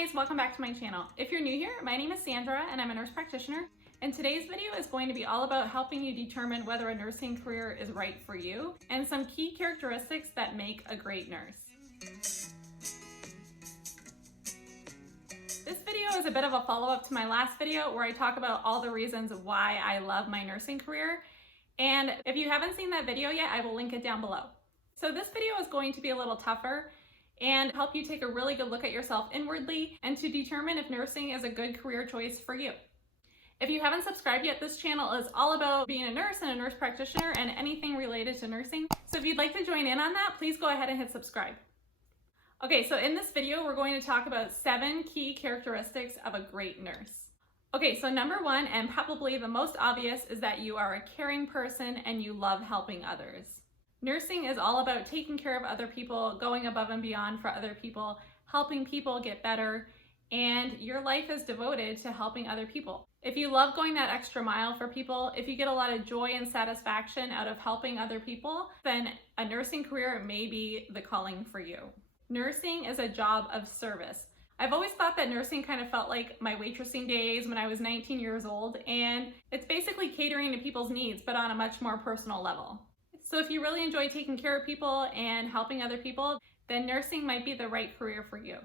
Hey guys, welcome back to my channel. If you're new here, my name is Sandra and I'm a nurse practitioner, and today's video is going to be all about helping you determine whether a nursing career is right for you and some key characteristics that make a great nurse. This video is a bit of a follow-up to my last video where I talk about all the reasons why I love my nursing career, and if you haven't seen that video yet, I will link it down below. So this video is going to be a little tougher and help you take a really good look at yourself inwardly and to determine if nursing is a good career choice for you. If you haven't subscribed yet, this channel is all about being a nurse and a nurse practitioner and anything related to nursing. So if you'd like to join in on that, please go ahead and hit subscribe. Okay, so in this video, we're going to talk about 7 key characteristics of a great nurse. Okay, so number 1, and probably the most obvious, is that you are a caring person and you love helping others. Nursing is all about taking care of other people, going above and beyond for other people, helping people get better, and your life is devoted to helping other people. If you love going that extra mile for people, if you get a lot of joy and satisfaction out of helping other people, then a nursing career may be the calling for you. Nursing is a job of service. I've always thought that nursing kind of felt like my waitressing days when I was 19 years old, and it's basically catering to people's needs, but on a much more personal level. So if you really enjoy taking care of people and helping other people, then nursing might be the right career for you.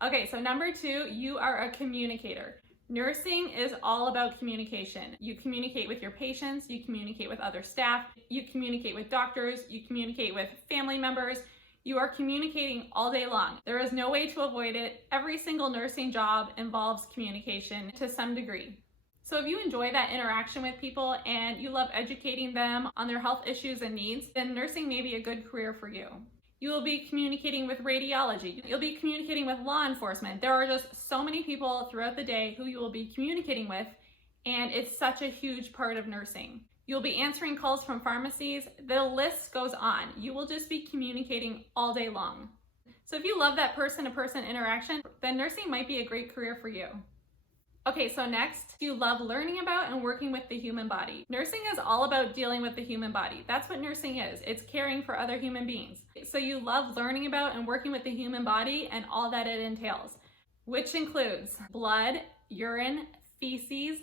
Okay, so number 2, you are a communicator. Nursing is all about communication. You communicate with your patients, you communicate with other staff, you communicate with doctors, you communicate with family members. You are communicating all day long. There is no way to avoid it. Every single nursing job involves communication to some degree. So if you enjoy that interaction with people and you love educating them on their health issues and needs, then nursing may be a good career for you. You will be communicating with radiology. You'll be communicating with law enforcement. There are just so many people throughout the day who you will be communicating with, and it's such a huge part of nursing. You'll be answering calls from pharmacies. The list goes on. You will just be communicating all day long. So if you love that person-to-person interaction, then nursing might be a great career for you. Okay, so next, you love learning about and working with the human body. Nursing is all about dealing with the human body. That's what nursing is. It's caring for other human beings. So you love learning about and working with the human body and all that it entails, which includes blood, urine, feces,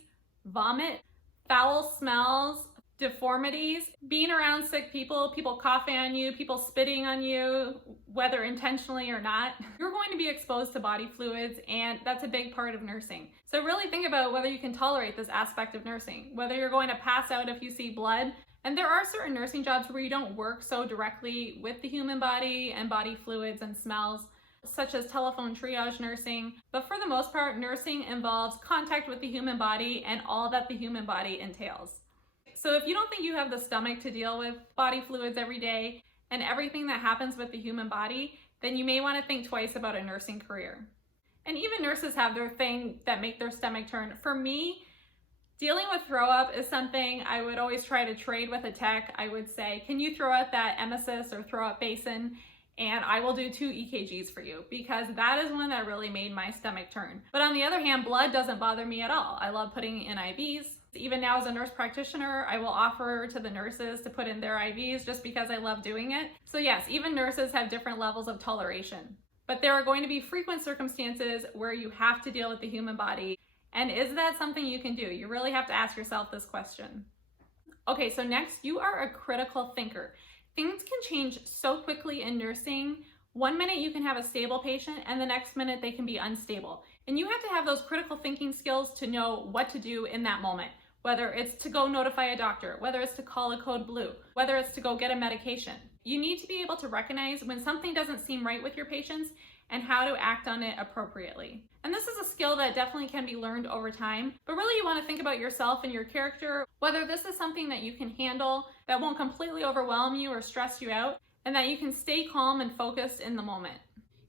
vomit, foul smells, deformities, being around sick people, people coughing on you, people spitting on you, whether intentionally or not. You're going to be exposed to body fluids, and that's a big part of nursing. So really think about whether you can tolerate this aspect of nursing, whether you're going to pass out if you see blood. And there are certain nursing jobs where you don't work so directly with the human body and body fluids and smells, such as telephone triage nursing. But for the most part, nursing involves contact with the human body and all that the human body entails. So if you don't think you have the stomach to deal with body fluids every day and everything that happens with the human body, then you may want to think twice about a nursing career. And even nurses have their thing that make their stomach turn. For me, dealing with throw up is something I would always try to trade with a tech. I would say, can you throw out that emesis or throw up basin? And I will do 2 EKGs for you, because that is one that really made my stomach turn. But on the other hand, blood doesn't bother me at all. I love putting in IVs. Even now as a nurse practitioner, I will offer to the nurses to put in their IVs just because I love doing it. So yes, even nurses have different levels of toleration. But there are going to be frequent circumstances where you have to deal with the human body. And is that something you can do? You really have to ask yourself this question. Okay, so next, you are a critical thinker. Things can change so quickly in nursing. One minute you can have a stable patient and the next minute they can be unstable. And you have to have those critical thinking skills to know what to do in that moment. Whether it's to go notify a doctor, whether it's to call a code blue, whether it's to go get a medication. You need to be able to recognize when something doesn't seem right with your patients and how to act on it appropriately. And this is a skill that definitely can be learned over time, but really you want to think about yourself and your character, whether this is something that you can handle, that won't completely overwhelm you or stress you out, and that you can stay calm and focused in the moment.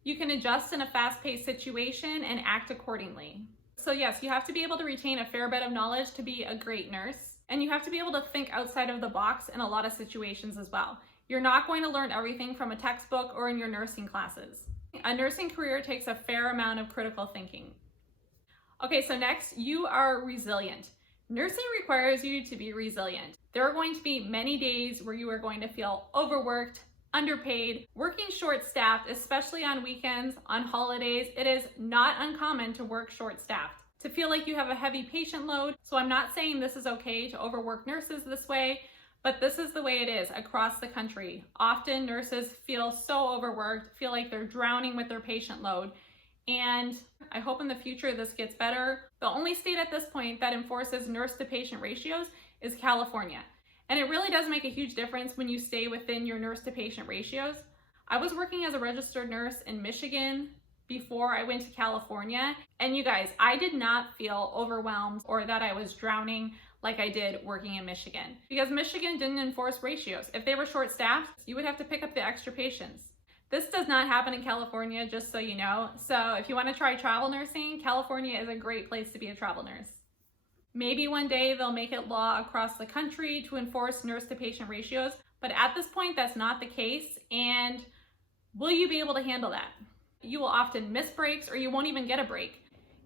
You can adjust in a fast-paced situation and act accordingly. So yes, you have to be able to retain a fair bit of knowledge to be a great nurse, and you have to be able to think outside of the box in a lot of situations as well. You're not going to learn everything from a textbook or in your nursing classes. A nursing career takes a fair amount of critical thinking. Okay, so next, you are resilient. Nursing requires you to be resilient. There are going to be many days where you are going to feel overworked, underpaid, working short-staffed, especially on weekends, on holidays. It is not uncommon to work short-staffed, to feel like you have a heavy patient load. So I'm not saying this is okay to overwork nurses this way, but this is the way it is across the country. Often nurses feel so overworked, feel like they're drowning with their patient load. And I hope in the future this gets better. The only state at this point that enforces nurse to patient ratios is California. And it really does make a huge difference when you stay within your nurse to patient ratios. I was working as a registered nurse in Michigan before I went to California. And you guys, I did not feel overwhelmed or that I was drowning like I did working in Michigan, because Michigan didn't enforce ratios. If they were short-staffed, you would have to pick up the extra patients. This does not happen in California, just so you know. So if you want to try travel nursing, California is a great place to be a travel nurse. Maybe one day they'll make it law across the country to enforce nurse to patient ratios, but at this point that's not the case. And will you be able to handle that? You will often miss breaks, or you won't even get a break.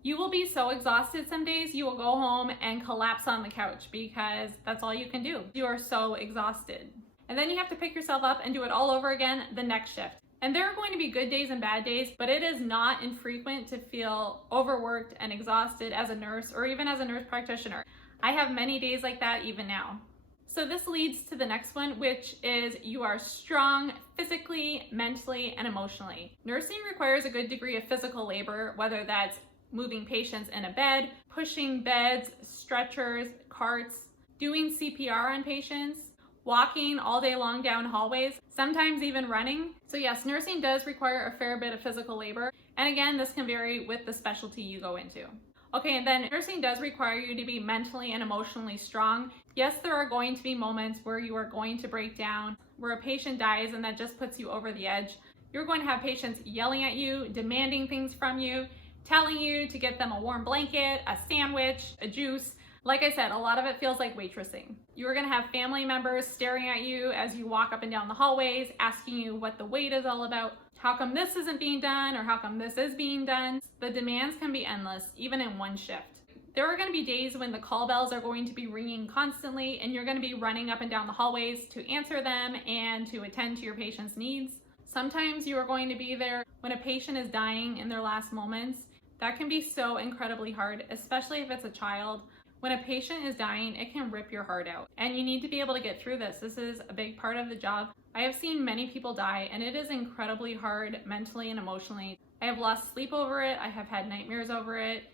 You will be so exhausted some days, you will go home and collapse on the couch because that's all you can do. You are so exhausted. And then you have to pick yourself up and do it all over again the next shift. And there are going to be good days and bad days, but it is not infrequent to feel overworked and exhausted as a nurse, or even as a nurse practitioner. I have many days like that even now. So this leads to the next one, which is you are strong physically, mentally, and emotionally. Nursing requires a good degree of physical labor, whether that's moving patients in a bed, pushing beds, stretchers, carts, doing CPR on patients, walking all day long down hallways, sometimes even running. So yes, nursing does require a fair bit of physical labor. And again, this can vary with the specialty you go into. Okay, and then nursing does require you to be mentally and emotionally strong. Yes, there are going to be moments where you are going to break down, where a patient dies and that just puts you over the edge. You're going to have patients yelling at you, demanding things from you, telling you to get them a warm blanket, a sandwich, a juice. Like I said, a lot of it feels like waitressing. You're gonna have family members staring at you as you walk up and down the hallways, asking you what the wait is all about. How come this isn't being done, or how come this is being done? The demands can be endless, even in one shift. There are gonna be days when the call bells are going to be ringing constantly, and you're gonna be running up and down the hallways to answer them and to attend to your patient's needs. Sometimes you are going to be there when a patient is dying in their last moments. That can be so incredibly hard, especially if it's a child. When a patient is dying, it can rip your heart out, and you need to be able to get through this. This is a big part of the job. I have seen many people die, and it is incredibly hard mentally and emotionally. I have lost sleep over it. I have had nightmares over it.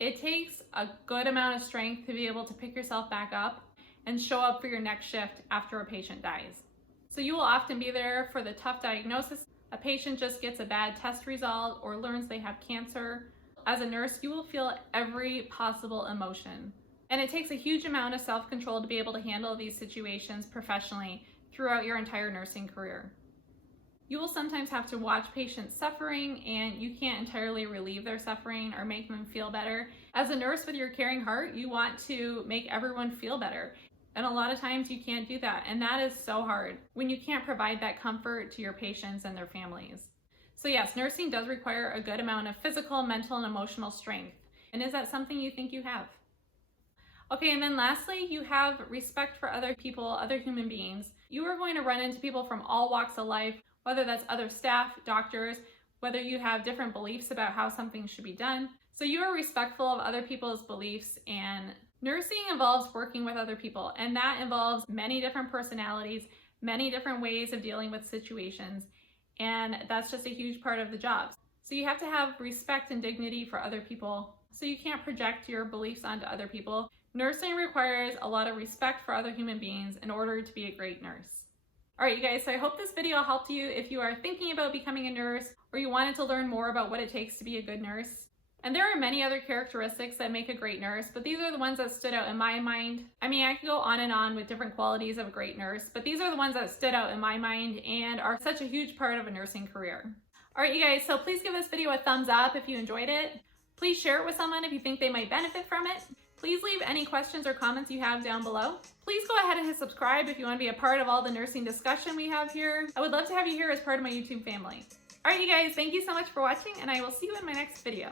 It takes a good amount of strength to be able to pick yourself back up and show up for your next shift after a patient dies. So you will often be there for the tough diagnosis. A patient just gets a bad test result or learns they have cancer. As a nurse, you will feel every possible emotion. And it takes a huge amount of self-control to be able to handle these situations professionally throughout your entire nursing career. You will sometimes have to watch patients suffering, and you can't entirely relieve their suffering or make them feel better. As a nurse with your caring heart, you want to make everyone feel better. And a lot of times you can't do that. And that is so hard when you can't provide that comfort to your patients and their families. So yes, nursing does require a good amount of physical, mental, and emotional strength. And is that something you think you have? Okay, and then lastly, you have respect for other people, other human beings. You are going to run into people from all walks of life, whether that's other staff, doctors, whether you have different beliefs about how something should be done. So you are respectful of other people's beliefs, and nursing involves working with other people, and that involves many different personalities, many different ways of dealing with situations. And that's just a huge part of the job. So you have to have respect and dignity for other people. So you can't project your beliefs onto other people. Nursing requires a lot of respect for other human beings in order to be a great nurse. All right, you guys, so I hope this video helped you if you are thinking about becoming a nurse, or you wanted to learn more about what it takes to be a good nurse. And there are many other characteristics that make a great nurse, but these are the ones that stood out in my mind. I mean, I could go on and on with different qualities of a great nurse, but these are the ones that stood out in my mind and are such a huge part of a nursing career. All right, you guys, so please give this video a thumbs up if you enjoyed it. Please share it with someone if you think they might benefit from it. Please leave any questions or comments you have down below. Please go ahead and hit subscribe if you want to be a part of all the nursing discussion we have here. I would love to have you here as part of my YouTube family. All right, you guys, thank you so much for watching, and I will see you in my next video.